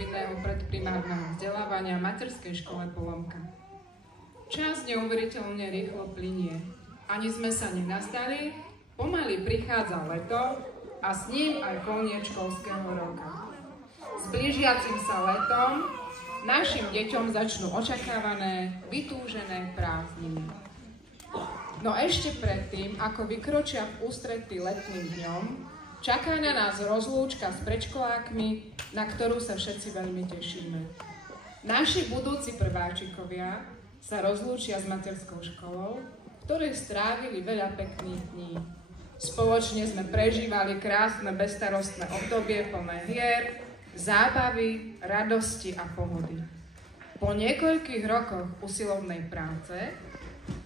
povinného predprimárneho vzdelávania v materskej škole Polomka. Čas neuveriteľne rýchlo plynie. Ani sme sa nenazdali, pomaly prichádza leto a s ním aj koniec školského roka. S blížiacim sa letom našim deťom začnú očakávané, vytúžené prázdniny. No ešte predtým, ako vykročia v ústretí letným dňom, čaká na nás rozlúčka s predškolákmi, na ktorú sa všetci veľmi tešíme. Naši budúci prváčikovia sa rozlúčia s materskou školou, v ktorej strávili veľa pekných dní. Spoločne sme prežívali krásne, bezstarostné obdobie plné hier, zábavy, radosti a pohody. Po niekoľkých rokoch usilovnej práce,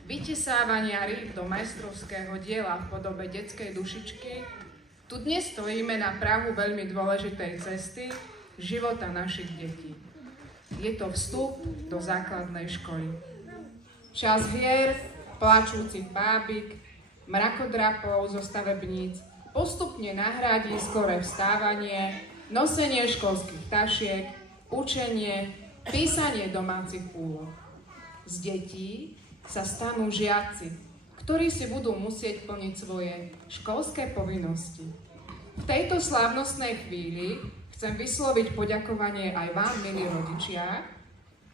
vytesávania rýb do majstrovského diela v podobe detskej dušičky, tu dnes stojíme na prahu veľmi dôležitej cesty života našich detí. Je to vstup do základnej školy. Čas hier, plačúcich bábik, mrakodrapov zo stavebníc postupne nahradí skoré vstávanie, nosenie školských tašiek, učenie, písanie domácich úloh. Z detí sa stanú žiaci, ktorí si budú musieť plniť svoje školské povinnosti. V tejto slávnostnej chvíli chcem vysloviť poďakovanie aj vám, milí rodičia,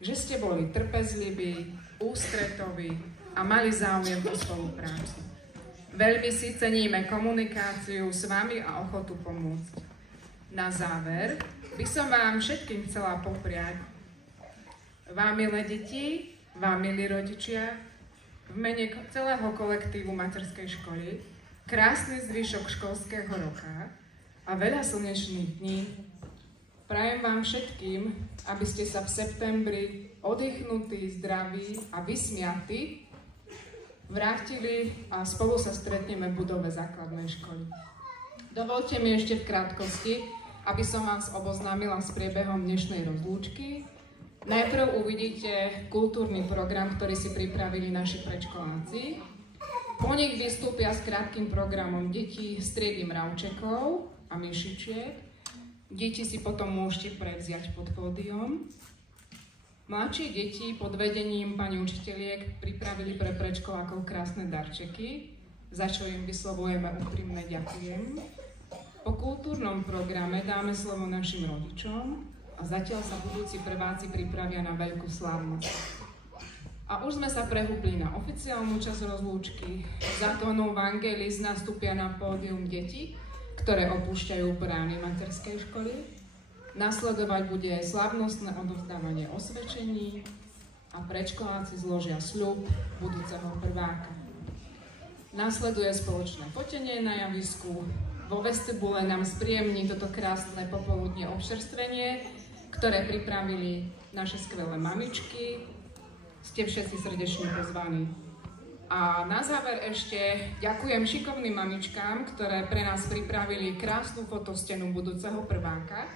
že ste boli trpezliví, ústretoví a mali záujem o spoluprácu. Veľmi si ceníme komunikáciu s vami a ochotu pomôcť. Na záver by som vám všetkým chcela popriať, vám, milé deti, vám, milí rodičia, v mene celého kolektívu materskej školy, krásny zvyšok školského roka a veľa slnečných dní. Prajem vám všetkým, aby ste sa v septembri oddychnutí, zdraví a vysmiatí vrátili a spolu sa stretneme v budove základnej školy. Dovolte mi ešte v krátkosti, aby som vás oboznámila s priebehom dnešnej rozlúčky. Najprv uvidíte kultúrny program, ktorý si pripravili naši predškoláci. Po nich vystúpia s krátkym programom deti z triedy mravčekov a myšičiek. Deti si potom môžete prevziať pod pódium. Mladšie deti pod vedením pani učiteľiek pripravili pre predškolákov krásne darčeky, za čo im vyslovujeme úprimné ďakujem. Po kultúrnom programe dáme slovo našim rodičom a zatiaľ sa budúci prváci pripravia na veľkú slávnosť. A už sme sa prehúpli na oficiálnu časť rozlúčky. Za tónou Vangelis nastúpia na pódium deti, ktoré opúšťajú brány materskej školy. Nasledovať bude slávnostné odovzdávanie osvedčení a predškoláci zložia sľub budúceho prváka. Nasleduje spoločné fotenie na javisku. Vo vestibule nám spríjemní toto krásne popoludne občerstvenie, ktoré pripravili naše skvelé mamičky. Ste všetci srdečne pozvaní. A na záver ešte ďakujem šikovným mamičkám, ktoré pre nás pripravili krásnu fotostenu budúceho prváka.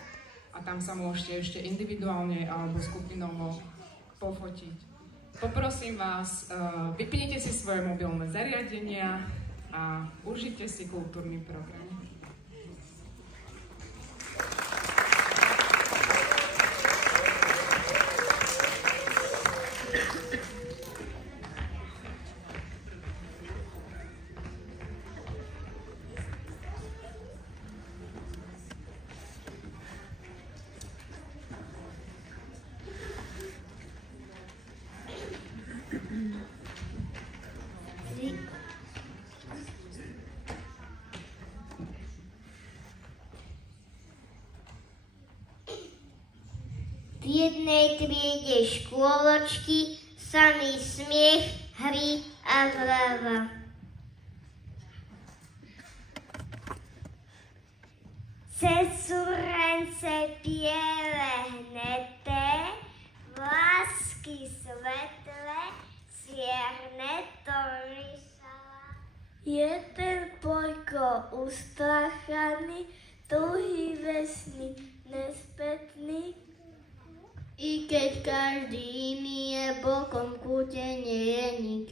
A tam sa môžete ešte individuálne alebo skupinovo pofotiť. Poprosím vás, vypnite si svoje mobilné zariadenia a užite si kultúrny program. V jednej triede škôločky, samý smiech, hry a zľava. Cez surence biele hneté, vlásky svetle, cierne to rysala. Jeden pojko ustrachaný, druhý vesný, nespätný. I keď každý iný je bokom, kúte nie je nik.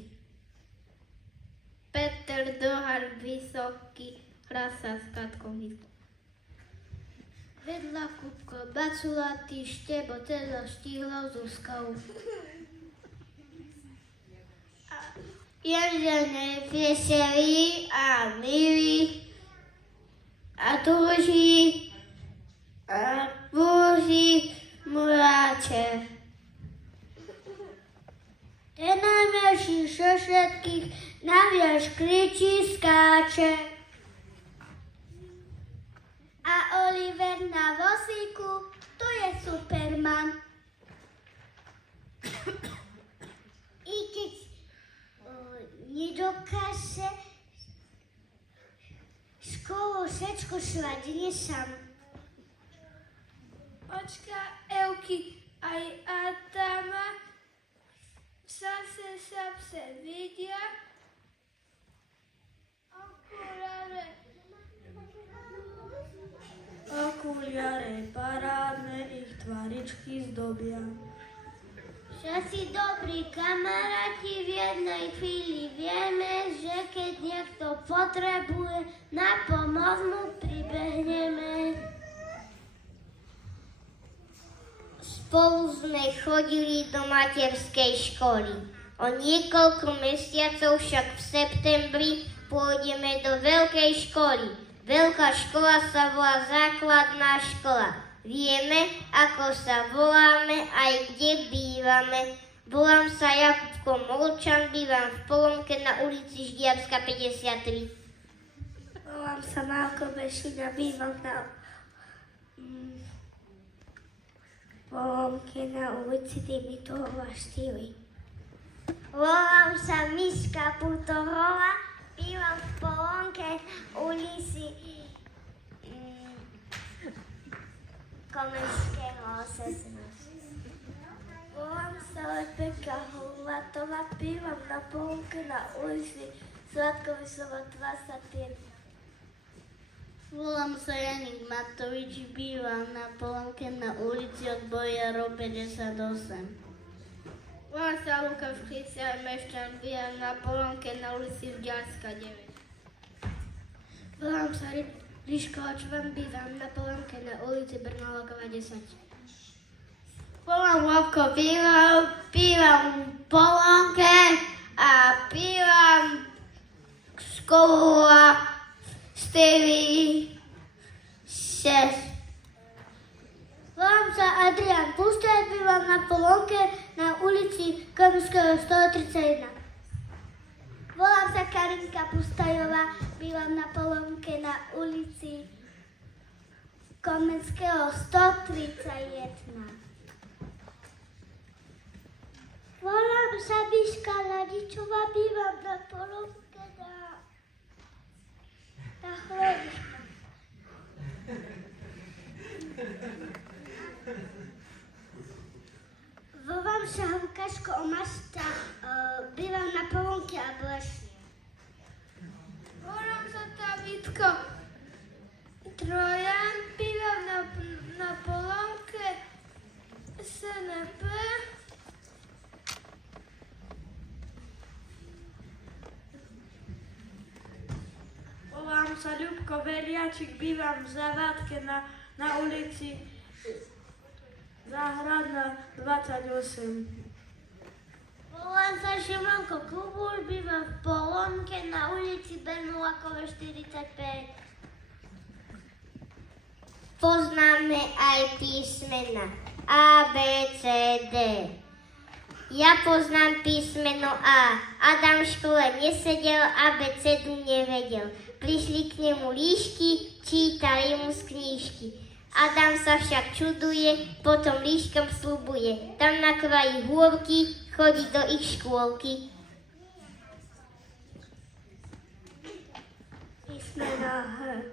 Peter Dohar vysoký, hrá sa s Katkou. Vedľa kúbko, baculatý štebo, teda štíhlo Zuzkou. Jeden je veselý a milý a druhý a búži muráče. Ten najmenší zo všetkých naviac kričí, skáče. A Oliver na vozíku, to je Superman. I keď nedokáže školu všetko šladne sám. Očka Evky aj Adama zase sa vidia. Okuliare parádne, ich tvaričky zdobia. Všetci dobrí kamaráti v jednej chvíli vieme, že keď niekto potrebuje, na pomoc mu pribehneme. Spolu sme chodili do materskej školy. O niekoľko mesiacov však v septembri pôjdeme do veľkej školy. Veľká škola sa volá základná škola. Vieme, ako sa voláme, aj kde bývame. Volám sa Jakubko Molčan, bývam v Polomke na ulici Ždiabska 53. Volám sa Málko Bešina, bývam na Polomke na ulici Dimitrova 4. Volám sa Miška Putorová, bývam v Polomke ulici Komenského 16. Volám sa Lepeka Hulatová, bývam na Polomke na ulici Zlatkovisova 25. Volám sa Janik Matovič, bývam na Polomke na ulici Odbojárov 58. Volám sa Lukáš Christian Mešťan, bývam na Polomke na ulici Žďarska 9. Volám sa Ríško Očvan, bývam na Polomke na ulici Brnolokova 10. Volám Vovko, bývam v Polomke a bývam škola 4, 6. Volám sa Adrián Puštaj, bývam na Polomke na ulici Komenského 131. Volám sa Karinka Pustajová, bývam na Polomke na ulici Komenského 131. Volám sa Miška Ladičová, bývam na Polomke na Chlodiška. Volám sa Lukáško Omašta, bývam na Polomke a Blešne. Volám sa Davidko Trojan, bývam na Polomke SNP. Volám sa Ľubko Veriačik, bývam v Zavádke na ulici Záhradná 28. Volám sa Šimonko Kubúr, bývam v Polomke na ulici Bernulakove 45. Poznáme aj písmena A, B, C, D. Ja poznám písmeno A. Adam v škole nesedel, abecedu nevedel. Prišli k nemu líšky, čítali mu z knížky. Adam sa však čuduje, potom líškom sľubuje. Tam nakvají hôvky, chodí do ich škôlky. Písmeno H.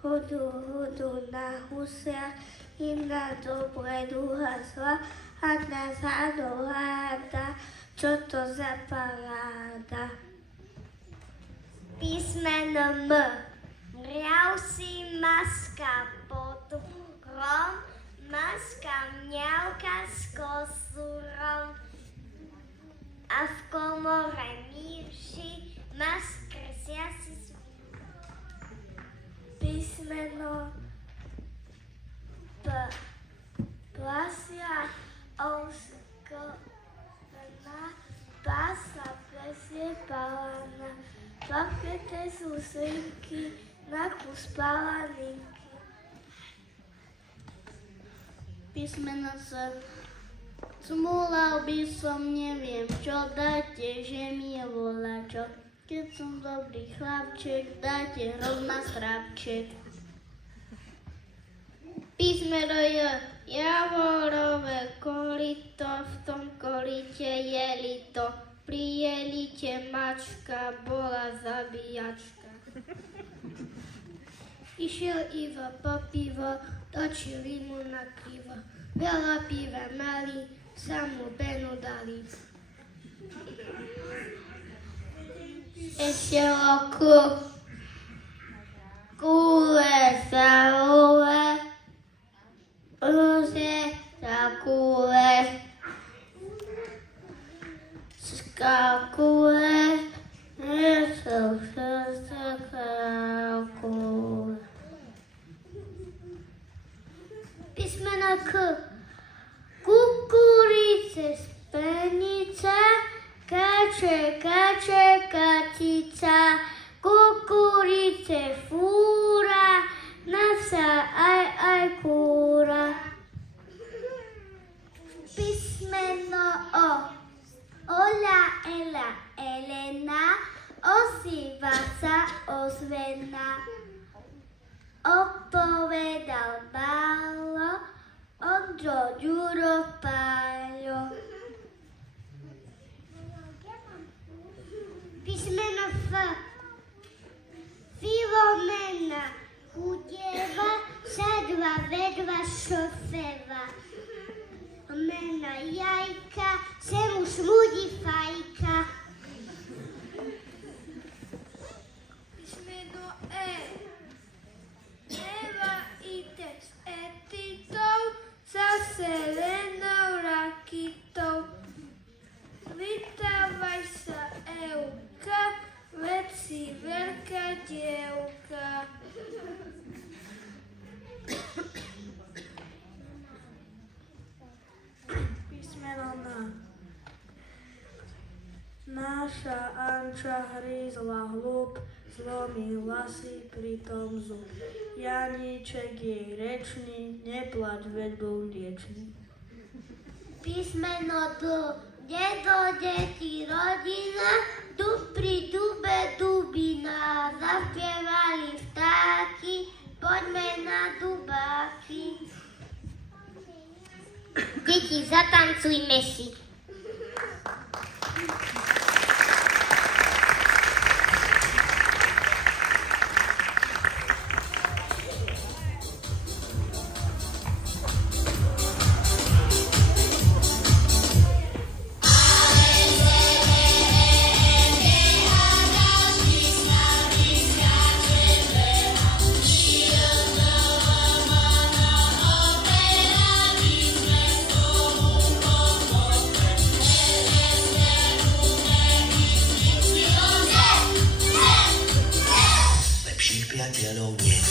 Hudu na husiach, iná dopredu hasla, hada zadu hada, čo to za paráda. Písmeno M. Mriav si maska pod hrom, maska mňauka s kosúrom. A v komore mýši, mask kresia si Písmeno nesie palana, plachete sú slinky, na kus palaninky. Písmeno S. Smúlal by som, neviem čo, dáte, že mi je volačo. Keď som dobrý chlapček, dáte rovna strapček. Písmeno J. Javorové kolito, v tom kolite je lito. Pri jelite mačka bola zabíjačka. Išiel Ivo po pivo, točili mu na krivo. Veľa piva mali, sa mu penu dali. Ešte oku, kule sa ule, luže sa kule, skakule, nesou sa kule. Písmeno K. Kukurice z penice, kače, kače, katica, kukurice fúra, nasa aj kúra. Písmeno O. Ola, Ela, Elena, ozýva sa ozvena. Opovedal Bálo, Ondro, Ďuro, Páľo. Písmeno F. Filomena chudieva, sadva, vedva, šofeva. Mena Jajka, se mu smudí fajka. Písmeno E. Eva ide s Etitou, zase Lenou Rakitou. Vytávaj sa, Euka, veď si veľká dievka. Písmeno N. Naša Anča hrízla hlúb, zlomila si pritom zub. Janíček jej rečný, neplač, veď bol vdiečný. Písmeno D. Dedo, deti, rodina, dub pri dube, dubina. Zaspievali vtáky, poďme na dubáky. Deti, zatancujme si. priateľov nie.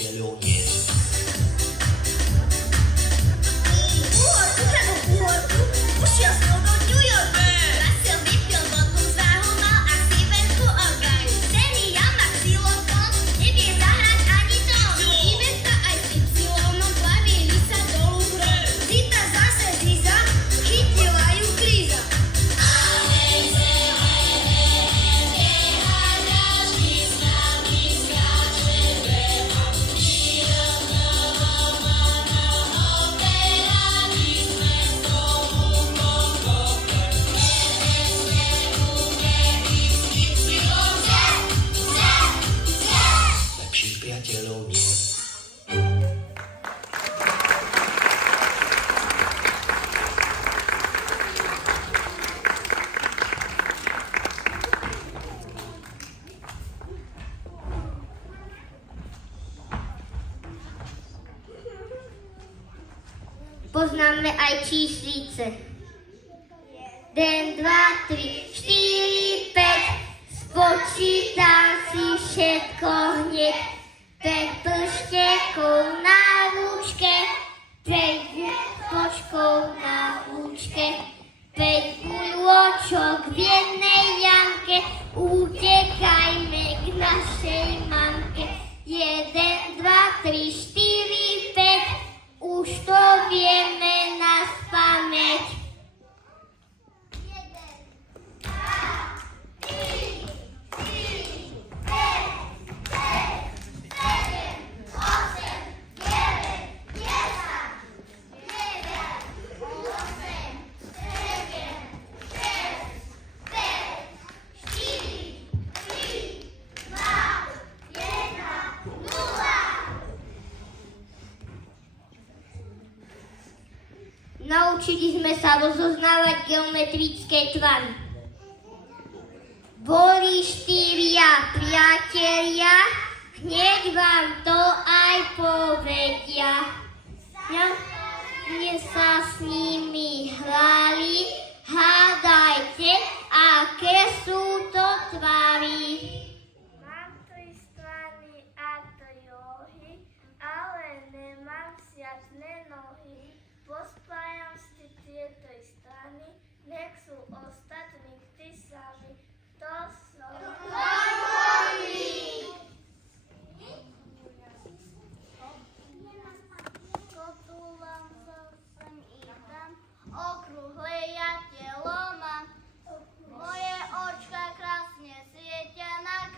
priateľov nie. Poznáme aj číslice. 1, 2, 3, 4, 5. Spočítam si všetko hneď. 5 prštekov na rúčke, 5 počkov na rúčke, 5 guľočok v jednej jamke. Utekajme k našej mamke. 1, 2, 3, 4, 5. Už to vieme na spamäť. 1, 2, 3, 4, 5, 6, 7, 8, 9, 10, 11, 8, 7, 6, 5, 4, 3, 2, 1, 0. Naučili sme sa rozoznávať geometrické tvary. Boli 4 priatelia, hneď vám to aj povedia. Mne sa s nimi hrali, hádajte, aké sú to tvary. Mám 3 strany a 3 rohy, ale nemám siatne nohy. Pospájam si tie 3 strany, nech sú ostatní tí sami. To som harmonik. Kotúlam sa sem i tam, okrúhle ja telo mám. Moje očka krásne svietia na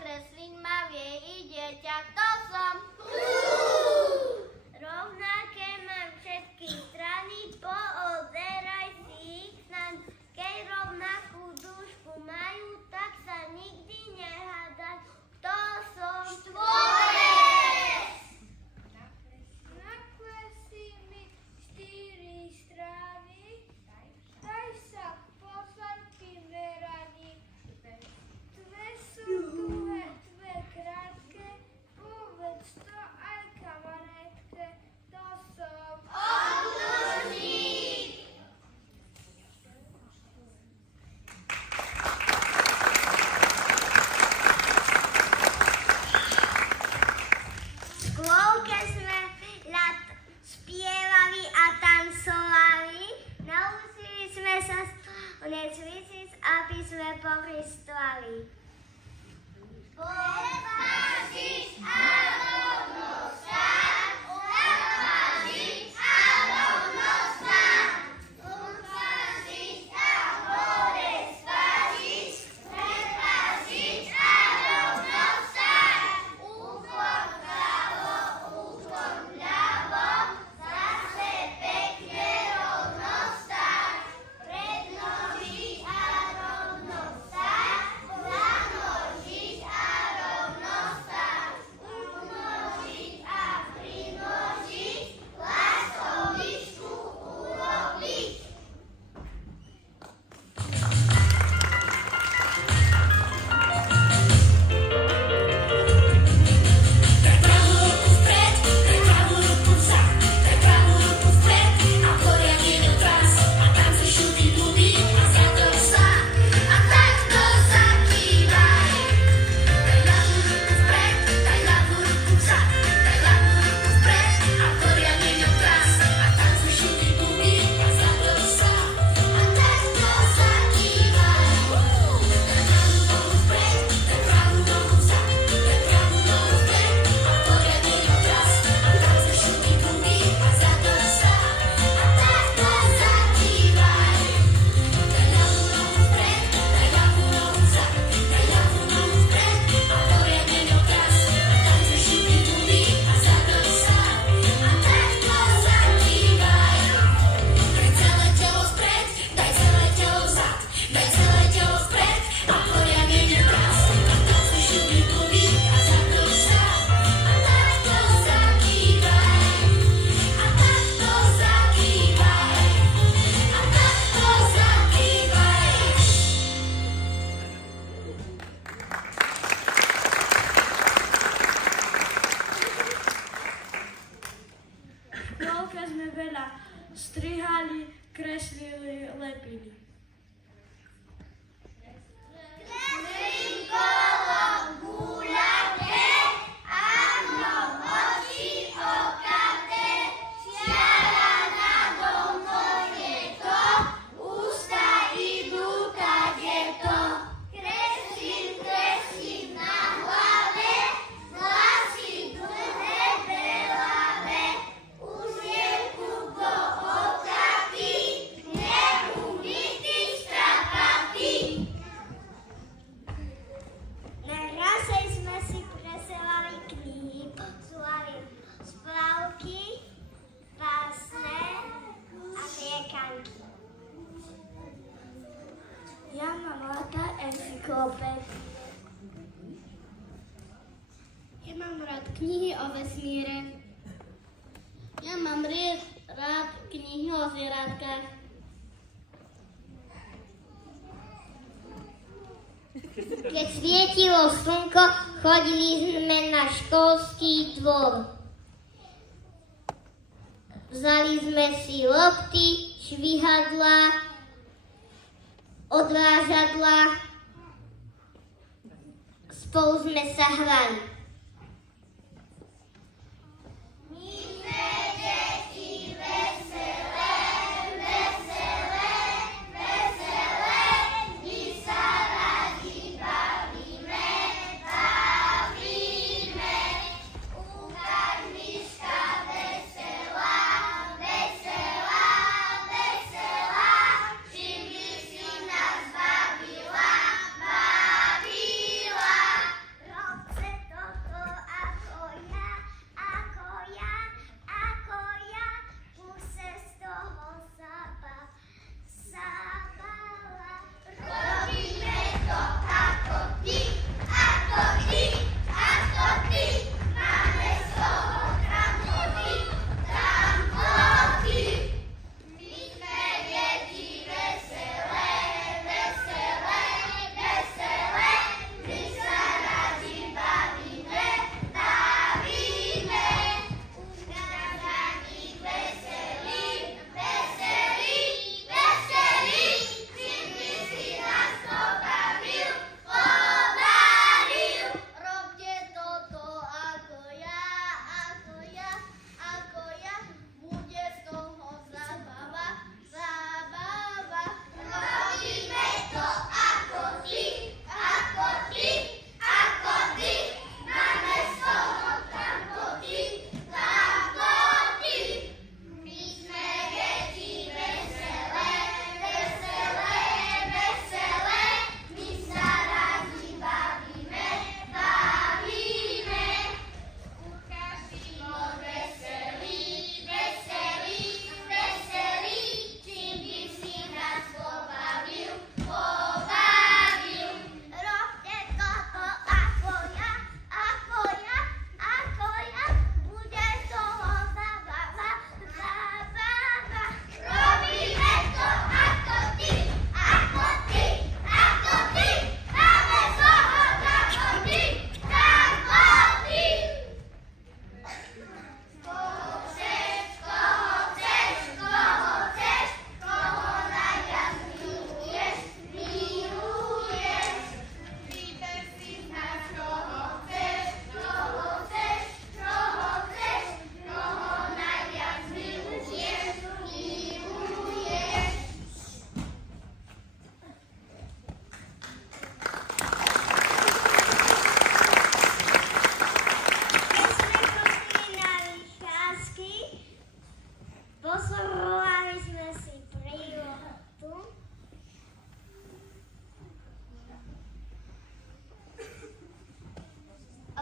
rád knihy o vesmíre. Ja mám rád knihy o zvieratkách. Keď svietilo slnko, chodili sme na školský dvor. Vzali sme si lopty, švihadlá, odrážadlá. Spolu sme sa hrali.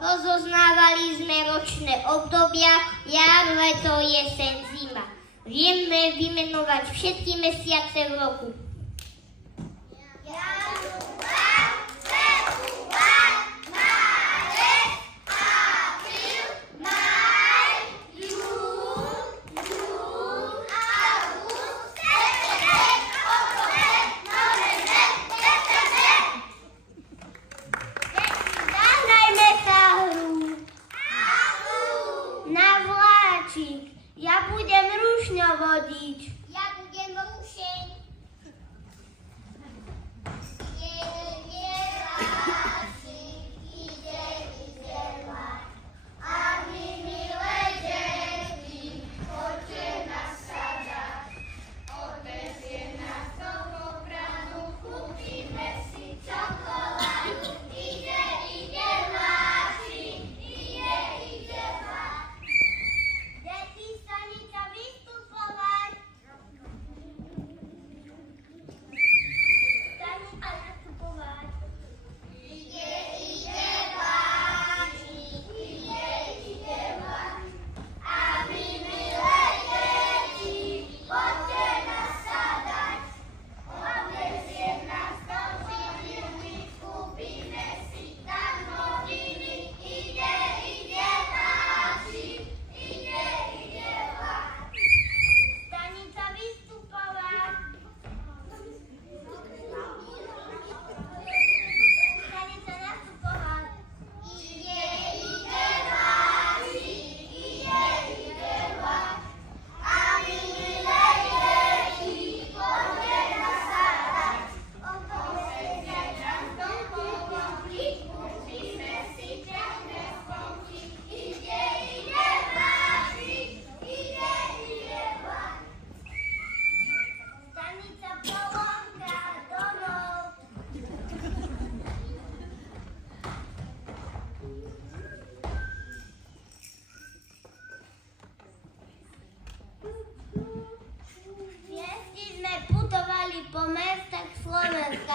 Rozoznávali sme ročné obdobia, jar, leto, jeseň, zima. Vieme vymenovať všetky mesiace v roku. Ja budem rušňo vodiť. Ja budem rušeň.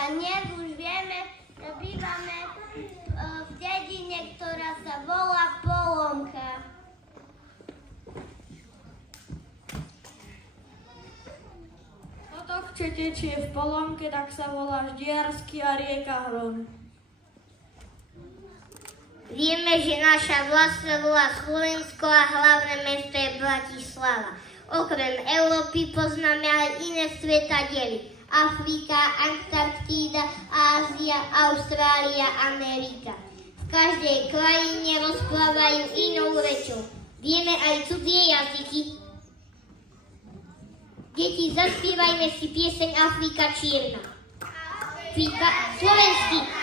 A dnes už vieme, že bývame v dedine, ktorá sa volá Polomka. Potok, čo tečie v Polomke, tak sa volá Ždiarsky a rieka Hron. Vieme, že naša vlast sa volá Slovensko a hlavné mesto je Bratislava. Okrem Európy poznáme aj iné svetadiely. Afrika, Antarktída, Ázia, Austrália, Amerika. V každej krajine rozprávajú inou rečou. Vieme aj cudzie jazyky. Deti, zaspievajme si pieseň Afrika čierna. Slovenský.